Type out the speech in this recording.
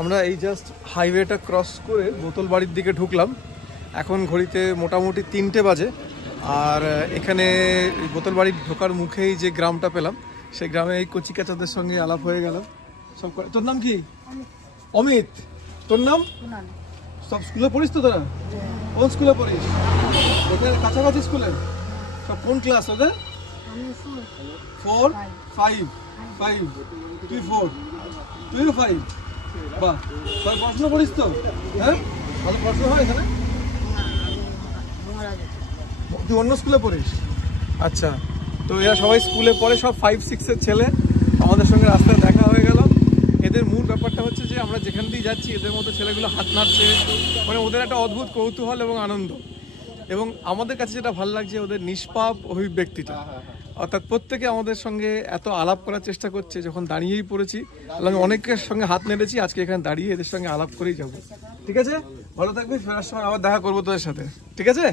আমরা এই just হাইওয়েটা cross করে বোতল বাড়ির দিকে ঢুকলাম। এখন ঘড়িতে মোটামুটি 3টে বাজে। আর এখানে বোতল বাড়ির ঢোকার মুখেই যে গ্রামটা পেলাম, সেই গ্রামে এই কচিকাচাদের সঙ্গে আলাপ হয়ে গেল। সব তোর নাম কি? অমিত। তোর নাম? সব স্কুলে পড়িস তো তোরা? কোন স্কুলে পড়িস? এখানে কাছাকাছি স্কুলে? সব কোন ক্লাস ওদের? 4, 5, 5, তুই 4, তুইও 5। বাহ, সবাই পড়াশোনা করিস তো? হ্যাঁ, ভালো পড়াশোনা হয় এখানে? তুই অন্য স্কুলে পড়িস? আচ্ছা, তো এরা সবাই স্কুলে পড়ে, সব 5-6-এর ছেলে। আমাদের সঙ্গে রাস্তায় দেখা হয়ে গেল। এদের মূল ব্যাপারটা হচ্ছে যে আমরা যেখান দিয়ে যাচ্ছি এদের মতো ছেলেগুলো হাত নাড়ছে, মানে ওদের একটা অদ্ভুত কৌতূহল এবং আনন্দ। এবং আমাদের কাছে যেটা ভালো লাগছে ওদের নিষ্পাপ অভিব্যক্তিটা, অর্থাৎ প্রত্যেকে আমাদের সঙ্গে এত আলাপ করার চেষ্টা করছে। যখন দাঁড়িয়েই পড়েছি, আমি অনেকের সঙ্গে হাত নেড়েছি, আজকে এখানে দাঁড়িয়ে এদের সঙ্গে আলাপ করেই যাবো। ঠিক আছে, ভালো থাকবি, ফেরার সময় আবার দেখা করবো তোদের সাথে। ঠিক আছে।